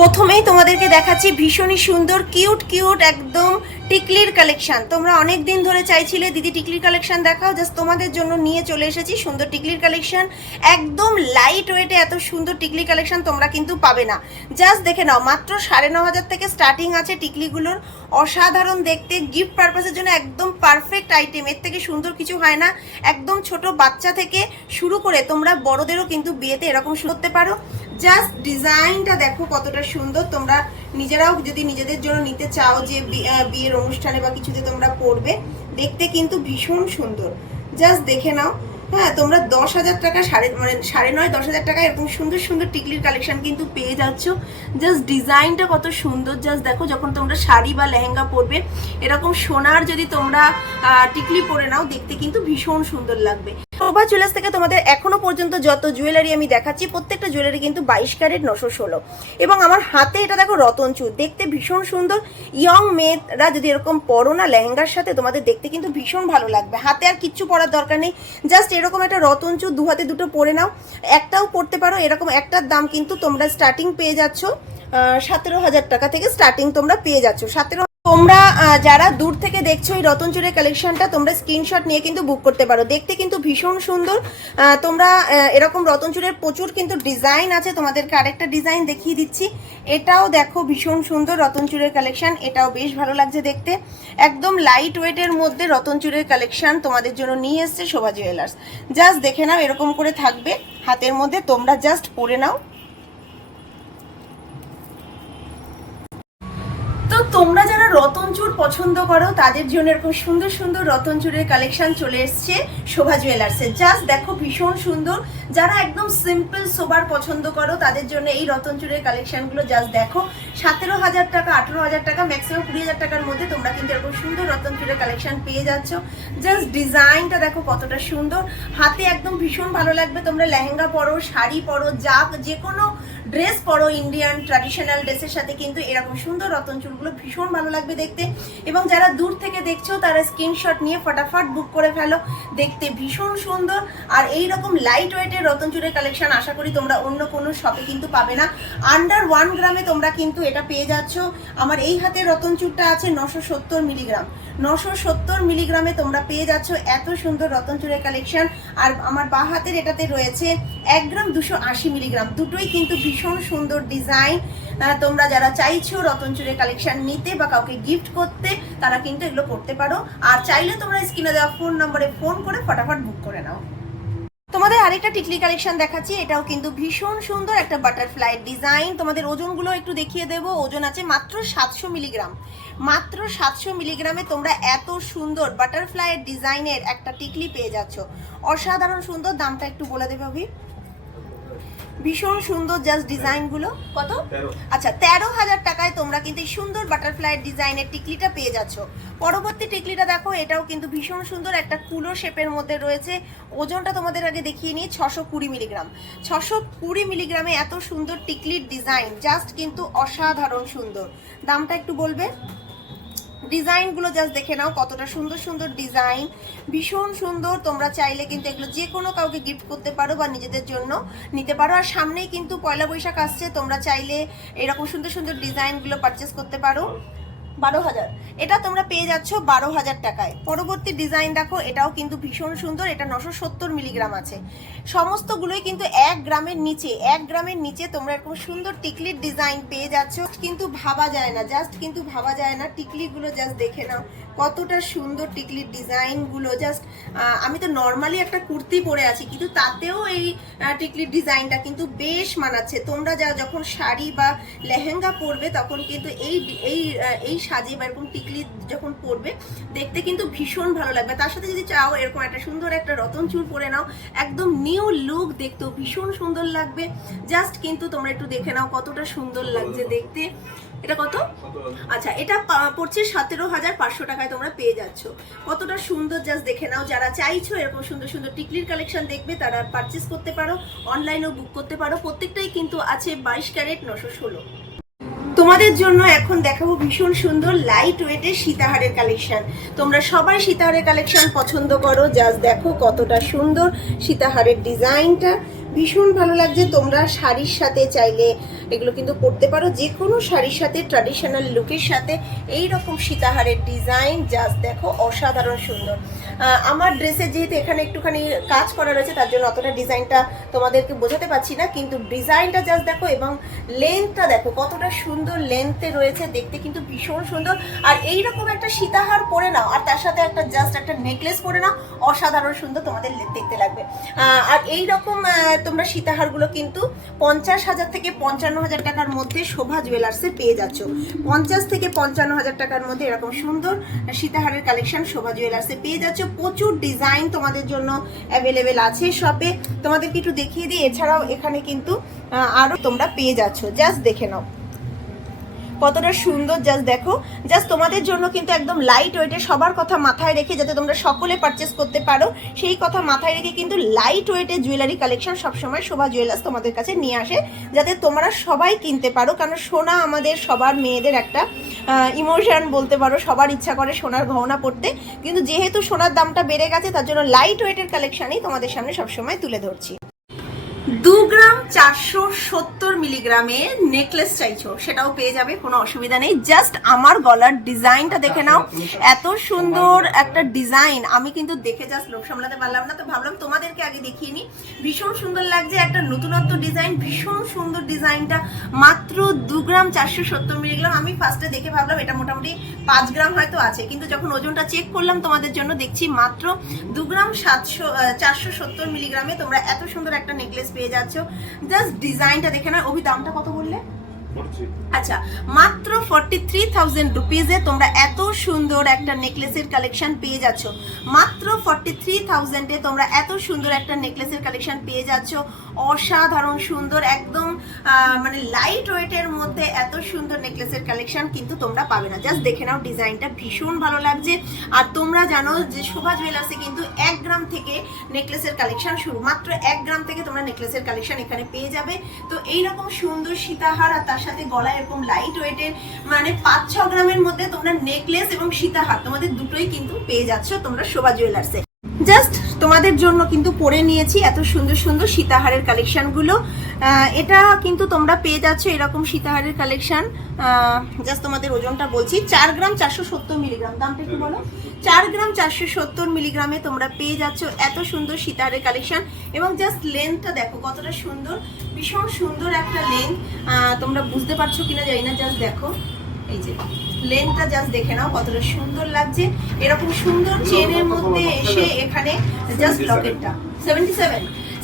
প্রথমেই তোমাদেরকে দেখাচ্ছি ভীষণই সুন্দর কিউট কিউট একদম টিকলির কালেকশন। তোমরা অনেক দিন ধরে চাইছিলে দিদি টিকলির কালেকশন দেখাও, জাস্ট তোমাদের জন্য নিয়ে চলে এসেছি সুন্দর টিকলির কালেকশন। একদম লাইট ওয়েটে এত সুন্দর টিকলি কালেকশন তোমরা কিন্তু পাবে না। জাস্ট দেখে নাও, মাত্র 9,500 থেকে স্টার্টিং আছে টিকলিগুলোর। অসাধারণ দেখতে, গিফট পারপাসের জন্য একদম পারফেক্ট আইটেম। এর থেকে সুন্দর কিছু হয় না। একদম ছোট বাচ্চা থেকে শুরু করে তোমরা বড়দেরও কিন্তু বিয়েতে এরকম করতে পারো। জাস্ট ডিজাইনটা দেখো কতটা সুন্দর। তোমরা নিজেরাও যদি নিজেদের জন্য নিতে চাও যে বিয়ের অনুষ্ঠানে বা কিছুতে তোমরা পরবে, দেখতে কিন্তু ভীষণ সুন্দর। জাস্ট দেখে নাও। হ্যাঁ, তোমরা 10,000 টাকা, 9.5 10,000 টাকা এরকম সুন্দর সুন্দর টিকলির কালেকশন কিন্তু পেয়ে যাচ্ছ। জাস্ট ডিজাইনটা কত সুন্দর। জাস্ট দেখো, যখন তোমরা শাড়ি বা লেহেঙ্গা পরবে এরকম সোনার যদি তোমরা টিকলি পরে নাও, দেখতে কিন্তু ভীষণ সুন্দর লাগবে। শোভা জুয়েলার্স থেকে তোমাদের এখনো পর্যন্ত যত জুয়েলারি আমি দেখাচ্ছি প্রত্যেকটা জুয়েলারি কিন্তু 22 ক্যারেট 916। এবং আমার হাতে এটা দেখো রতন চুর, দেখতে ভীষণ সুন্দর। ইয়ং মেয়েরা যদি এরকম পরো না লেহেঙ্গার সাথে, তোমাদের দেখতে কিন্তু ভীষণ ভালো লাগবে। হাতে আর কিচ্ছু পরার দরকার নেই, জাস্ট এরকম একটা রতন চুর দু হাতে দুটো পরে নাও। একটাও পরতে পারো। এরকম একটার দাম কিন্তু তোমরা স্টার্টিং পেয়ে যাচ্ছ 17,000 টাকা থেকে স্টার্টিং তোমরা পেয়ে যাচ্ছ। 17। তোমরা যারা দূর থেকে দেখছো এই রতন চুরের কালেকশনটা, তোমরা স্ক্রিনশট নিয়ে কিন্তু বুক করতে পারো। দেখতে কিন্তু ভীষণ সুন্দর। তোমরা এরকম রতন চুরের প্রচুর কিন্তু ডিজাইন আছে। তোমাদেরকে আরেকটা ডিজাইন দেখিয়ে দিচ্ছি। এটাও দেখো ভীষণ সুন্দর রতন চুরের কালেকশন। এটাও বেশ ভালো লাগছে দেখতে। একদম লাইট ওয়েটের মধ্যে রতন চুরের কালেকশন তোমাদের জন্য নিয়ে এসছে শোভা জুয়েলার্স। জাস্ট দেখে নাও, এরকম করে থাকবে হাতের মধ্যে। তোমরা জাস্ট পরে নাও। তো তোমরা যারা রতন চুর পছন্দ করো তাদের জন্য এরকম সুন্দর সুন্দর রতন চুরের কালেকশন চলে এসছে শোভা জুয়েলার্সে। জাস্ট দেখো ভীষণ সুন্দর। যারা একদম সিম্পল সোবার পছন্দ করো তাদের জন্য এই রতন চুরের কালেকশনগুলো জাস্ট দেখো। 17,000 টাকা, 18,000 টাকা, ম্যাক্সিমাম 20,000 টাকার মধ্যে তোমরা কিন্তু এরকম সুন্দর রতন চুরের কালেকশন পেয়ে যাচ্ছ। জাস্ট ডিজাইনটা দেখো কতটা সুন্দর। হাতে একদম ভীষণ ভালো লাগবে। তোমরা লেহেঙ্গা পরো, শাড়ি পরো, যে কোনো ড্রেস পরো, ইন্ডিয়ান ট্র্যাডিশনাল ড্রেসের সাথে কিন্তু এরকম সুন্দর রতন চুলগুলো ভীষণ ভালো লাগবে দেখতে। এবং যারা দূর থেকে দেখছো তারা স্ক্রিনশট নিয়ে ফটাফট বুক করে ফেলো। দেখতে ভীষণ সুন্দর। আর এই রকম লাইট ওয়েটের রতন চুলের কালেকশন আশা করি তোমরা অন্য কোনো শপে কিন্তু পাবে না। আন্ডার 1 গ্রামে তোমরা কিন্তু এটা পেয়ে যাচ্ছ। আমার এই হাতের রতন চুরটা আছে 970 মিলিগ্রাম। 970 মিলিগ্রামে তোমরা পেয়ে যাচ্ছ এত সুন্দর রতন চুরের কালেকশন। আর আমার বাঁ হাতের এটাতে রয়েছে 1 গ্রাম 280 মিলিগ্রাম। দুটোই কিন্তু ভীষণ সুন্দর ডিজাইন। তোমরা যারা চাইছো রতন চুরের কালেকশন নিতে বা কাউকে গিফট করতে, তারা কিন্তু এগুলো করতে পারো। আর চাইলে তোমরা স্ক্রিনে দেওয়া ফোন নম্বরে ফোন করে ফটাফট বুক করে নাও। তোমাদের আরেকটা টিকলি কালেকশন দেখাচ্ছি। এটাও কিন্তু ভীষণ সুন্দর একটা বাটারফ্লাই ডিজাইন। তোমাদের ওজনগুলো একটু দেখিয়ে দেবো। ওজন আছে মাত্র 700 মিলিগ্রাম। মাত্র 700 মিলিগ্রামে তোমরা এত সুন্দর বাটারফ্লাই ডিজাইনের একটা টিকলি পেয়ে যাচ্ছ। অসাধারণ সুন্দর। দামটা একটু বলে দেবে অভি। ভীষণ সুন্দর জাস্ট ডিজাইনগুলো। কত? আচ্ছা, 13,000 টাকায় তোমরা কিন্তু এই সুন্দর বাটারফ্লাই ডিজাইনের টিকলিটা পেয়ে যাচ্ছ। পরবর্তী টিকলিটা দেখো, এটাও কিন্তু ভীষণ সুন্দর একটা কুলো শেপের মধ্যে রয়েছে। ওজনটা তোমাদের আগে দেখিয়ে নিই, 620 মিলিগ্রাম। 620 মিলিগ্রামে এত সুন্দর টিকলির ডিজাইন, জাস্ট কিন্তু অসাধারণ সুন্দর। দামটা একটু বলবে। ডিজাইনগুলো জাস্ট দেখে নাও কতটা সুন্দর সুন্দর ডিজাইন, ভীষণ সুন্দর। তোমরা চাইলে কিন্তু এগুলো যে কোনো কাউকে গিফট করতে পারো বা নিজেদের জন্য নিতে পারো। আর সামনেই কিন্তু পয়লা বৈশাখ আসছে, তোমরা চাইলে এরকম সুন্দর সুন্দর ডিজাইনগুলো পারচেস করতে পারো। 12,000 এটা তোমরা পেয়ে যাচ্ছ 12,000 টাকায়। পরবর্তী ডিজাইন দেখো, এটাও কিন্তু ভীষণ সুন্দর। এটা 970 মিলিগ্রাম আছে। সমস্তগুলোই কিন্তু 1 গ্রামের নিচে। 1 গ্রামের নিচে তোমরা এরকম সুন্দর টিকলির ডিজাইন পেয়ে যাচ্ছ। কিন্তু ভাবা যায় না, জাস্ট কিন্তু ভাবা যায় না। টিকলিগুলো জাস্ট দেখে নাও কতটা সুন্দর টিকলির ডিজাইনগুলো। জাস্ট আমি তো নর্মালি একটা কুর্তি পরে আছি, কিন্তু তাতেও এই টিকলির ডিজাইনটা কিন্তু বেশ মানাচ্ছে। তোমরা যখন শাড়ি বা লেহেঙ্গা পরবে তখন কিন্তু এই সাজে বা এরকম টিকলি যখন পরবে দেখতে কিন্তু ভীষণ ভালো লাগবে। তার সাথে যদি চাও এরকম একটা সুন্দর একটা রতন চুর পরে নাও, একদম নিউ লুক, দেখতেও ভীষণ সুন্দর লাগবে। জাস্ট কিন্তু তোমরা একটু দেখে নাও কতটা সুন্দর লাগছে দেখতে। এটা কত? আচ্ছা, এটা পড়ছে 17,500 টাকায় তোমরা পেয়ে যাচ্ছ। কতটা সুন্দর জাস্ট দেখে নাও। যারা চাইছো এরকম সুন্দর সুন্দর টিকলির কালেকশন দেখবে তারা পারচেস করতে পারো, অনলাইনেও বুক করতে পারো। প্রত্যেকটাই কিন্তু আছে 22 ক্যারেট 916। তোমাদের জন্য এখন দেখাবো ভীষণ সুন্দর লাইট ওয়েটের সীতাহারের কালেকশন। তোমরা সবাই সীতাহারের কালেকশন পছন্দ করো। জাস্ট দেখো কতটা সুন্দর সীতাহারের ডিজাইনটা, ভীষণ ভালো লাগছে। তোমরা শাড়ির সাথে চাইলে এগুলো কিন্তু পরতে পারো, যে কোনো শাড়ির সাথে, ট্র্যাডিশনাল লুকের সাথে। এই রকম সীতাহারের ডিজাইন জাস্ট দেখো, অসাধারণ সুন্দর। আমার ড্রেসে যেহেতু এখানে একটুখানি কাজ করা রয়েছে, তার জন্য অতটা ডিজাইনটা তোমাদেরকে বোঝাতে পারছি না, কিন্তু ডিজাইনটা জাস্ট দেখো এবং লেন্থটা দেখো কতটা সুন্দর লেন্থে রয়েছে, দেখতে কিন্তু ভীষণ সুন্দর। আর এইরকম একটা সীতাহার পরে নাও, আর তার সাথে একটা জাস্ট একটা নেকলেস পরে নাও, অসাধারণ সুন্দর তোমাদের দেখতে লাগবে। আর এই রকম তোমরা সীতাহারগুলো কিন্তু 50,000 থেকে 55,000 টাকার মধ্যে শোভা জুয়েলার্সে পেয়ে যাচ্ছ। 50 থেকে 55,000 টাকার মধ্যে এরকম সুন্দর সীতাহারের কালেকশন শোভা জুয়েলার্সে পেয়ে যাচ্ছ। প্রচুর ডিজাইন তোমাদের জন্য অ্যাভেলেবেল আছে শপে, তোমাদেরকে একটু দেখিয়ে দিই। এছাড়াও এখানে কিন্তু আরও তোমরা পেয়ে যাচ্ছ, জাস্ট দেখে নাও কতটা সুন্দর। জাস্ট দেখো, জাস্ট তোমাদের জন্য কিন্তু একদম লাইট ওয়েটে, সবার কথা মাথায় রেখে যাতে তোমরা সকলে পারচেস করতে পারো সেই কথা মাথায় রেখে কিন্তু লাইট ওয়েটে জুয়েলারি কালেকশন সবসময় শোভা জুয়েলার্স তোমাদের কাছে নিয়ে আসে, যাতে তোমরা সবাই কিনতে পারো। কারণ সোনা আমাদের সবার মেয়েদের একটা ইমোশন বলতে পারো, সবার ইচ্ছা করে সোনার গহনা পড়তে, কিন্তু যেহেতু সোনার দামটা বেড়ে গেছে তার জন্য লাইট ওয়েটের কালেকশনই তোমাদের সামনে সবসময় তুলে ধরছি। 2 গ্রাম 470 মিলিগ্রামের নেকলেস চাইছো, সেটাও পেয়ে যাবে, কোনো অসুবিধা নেই। জাস্ট আমার গলার ডিজাইনটা দেখে নাও, এত সুন্দর একটা ডিজাইন। আমি কিন্তু দেখে জাস্ট লোভ সামলাতে পারলাম না, তো ভাবলাম তোমাদেরকে আগে দেখিয়ে নিই। ভীষণ সুন্দর লাগছে, একটা নতুনত্ব ডিজাইন, ভীষণ সুন্দর ডিজাইনটা। মাত্র 2 গ্রাম 470 মিলিগ্রাম। আমি ফার্স্টে দেখে ভাবলাম এটা মোটামুটি 5 গ্রাম হয়তো আছে, কিন্তু যখন ওজনটা চেক করলাম তোমাদের জন্য, দেখছি মাত্র 2 গ্রাম 470 মিলিগ্রামে তোমরা এত সুন্দর একটা নেকলেস পেয়ে যাচ্ছ। জাস্ট ডিজাইনটা দেখে না। অভি দামটা কত বললে? আচ্ছা, মাত্র 43,000 রুপিজে তোমরা এত সুন্দর একটা নেকলেসের কালেকশন পেয়ে যাচ্ছ। মাত্র 43,000-এ তোমরা এত সুন্দর একটা নেকলেসের কালেকশন পেয়ে যাচ্ছ, অসাধারণ সুন্দর, একদম মানে লাইট ওয়েটের মধ্যে এত সুন্দর নেকলেসের কালেকশন কিন্তু তোমরা পাবে না। জাস্ট দেখে নাও, ডিজাইনটা ভীষণ ভালো লাগছে। আর তোমরা জানো যে শোভা জুয়েলার্সে কিন্তু 1 গ্রাম থেকে নেকলেসের কালেকশন শুরু, মাত্র 1 গ্রাম থেকে তোমরা নেকলেসের কালেকশন এখানে পেয়ে যাবে। তো এইরকম সুন্দর সীতাহার আর তার সাথে গলায় এরকম লাইট ওয়েটের মানে 5-6 গ্রামের মধ্যে তোমরা নেকলেস এবং সীতাহার তোমাদের দুটোই কিন্তু পেয়ে যাচ্ছ তোমরা শোভা জুয়েলার্সে। জাস্ট তোমাদের জন্য কিন্তু পরে নিয়েছি এত সুন্দর সুন্দর সীতাহারের কালেকশনগুলো। এটা কিন্তু তোমরা পেয়ে যাচ্ছ এরকম সীতাহারের কালেকশন। জাস্ট তোমাদের ওজনটা বলছি, 4 গ্রাম 470 মিলিগ্রাম। দামটা একটু বলো। 4 গ্রাম 470 মিলিগ্রামে তোমরা পেয়ে যাচ্ছ এত সুন্দর সীতাহারের কালেকশন। এবং জাস্ট লেন্থটা দেখো কতটা সুন্দর, ভীষণ সুন্দর একটা লেন্থ। তোমরা বুঝতে পারছো কিনা জানি না, জাস্ট দেখো এই যে লেন্থটা জাস্ট দেখে নাও কতটা সুন্দর লাগছে। এরকম সুন্দর চেনের মধ্যে এসে এখানে জাস্ট লকেটটা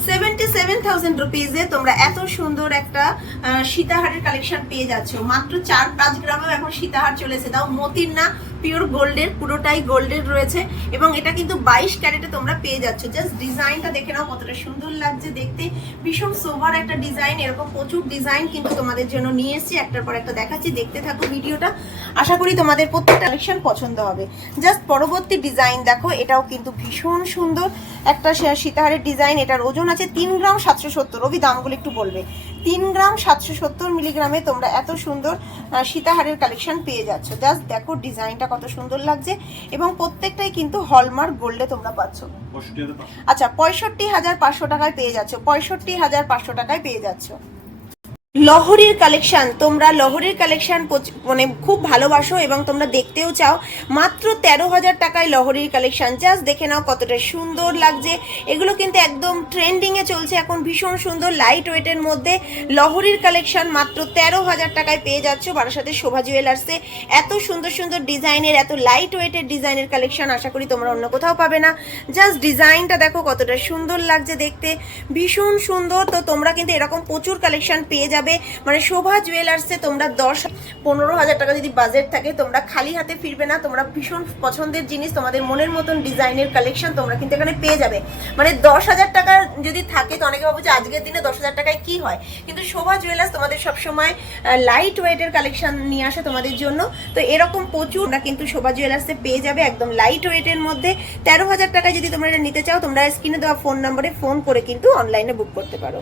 77,000 রুপিজে তোমরা এত সুন্দর একটা সীতাহারের কালেকশন পেয়ে যাচ্ছ। মাত্র 4-5 গ্রামেও এখন সীতাহার চলেছে, তাও মতির না, পিওর গোল্ডের, পুরোটাই গোল্ডের রয়েছে। এবং এটা কিন্তু 22 ক্যারেটে তোমরা পেয়ে যাচ্ছ। জাস্ট ডিজাইনটা দেখে নাও কতটা সুন্দর লাগছে দেখতে, ভীষণ সোভার একটা ডিজাইন। এরকম প্রচুর ডিজাইন কিন্তু তোমাদের জন্য নিয়ে এসেছি, একটার পর একটা দেখাচ্ছি, দেখতে থাকো ভিডিওটা। আশা করি তোমাদের প্রত্যেকটা কালেকশন পছন্দ হবে। জাস্ট পরবর্তী ডিজাইন দেখো, এটাও কিন্তু ভীষণ সুন্দর একটা সীতাহারের ডিজাইন। এটার ওজন আছে 3 গ্রাম 770। রবি দামগুলো একটু বলবে। 3 গ্রাম 770 মিলিগ্রামে তোমরা এত সুন্দর সীতাহারের কালেকশন পেয়ে যাচ্ছ। জাস্ট দেখো ডিজাইনটা কত সুন্দর লাগছে, এবং প্রত্যেকটাই কিন্তু হলমার্ক গোল্ডে তোমরা পাচ্ছ। আচ্ছা, 65,500 টাকায় পেয়ে যাচ্ছ। 65,500 টাকায় পেয়ে যাচ্ছ। লহরির কালেকশন, তোমরা লহরির কালেকশন মানে খুব ভালোবাসো এবং তোমরা দেখতেও চাও। মাত্র 13,000 টাকায় লহরির কালেকশন। জাস্ট দেখে নাও কতটা সুন্দর লাগছে। এগুলো কিন্তু একদম ট্রেন্ডিংয়ে চলছে এখন, ভীষণ সুন্দর লাইট ওয়েটের মধ্যে লহরির কালেকশন মাত্র 13,000 টাকায় পেয়ে যাচ্ছ বারাসাতের শোভা জুয়েলার্সে। এত সুন্দর সুন্দর ডিজাইনের, এত লাইট ওয়েটের ডিজাইনের কালেকশন আশা করি তোমরা অন্য কোথাও পাবে না। জাস্ট ডিজাইনটা দেখো কতটা সুন্দর লাগছে দেখতে, ভীষণ সুন্দর। তো তোমরা কিন্তু এরকম প্রচুর কালেকশন পেয়ে যাবে। মানে শোভা জুয়েলার্সে তোমরা 10-15,000 টাকা যদি বাজেট থাকে, তোমরা খালি হাতে ফিরবে না। তোমরা ভীষণ পছন্দের জিনিস, তোমাদের মনের মতন ডিজাইনের কালেকশন তোমরা কিন্তু এখানে পেয়ে যাবে। মানে 10,000 টাকা যদি থাকে তো অনেকে ভাবো যে আজকের দিনে 10,000 টাকায় কি হয়, কিন্তু শোভা জুয়েলার্স তোমাদের সবসময় লাইট ওয়েটের কালেকশন নিয়ে আসে তোমাদের জন্য। তো এরকম প্রচুর তোমরা কিন্তু শোভা জুয়েলার্সে পেয়ে যাবে একদম লাইট ওয়েটের মধ্যে। 13,000 টাকায় যদি তোমরা এটা নিতে চাও, তোমরা স্ক্রিনে দেওয়া ফোন নম্বরে ফোন করে কিন্তু অনলাইনে বুক করতে পারো।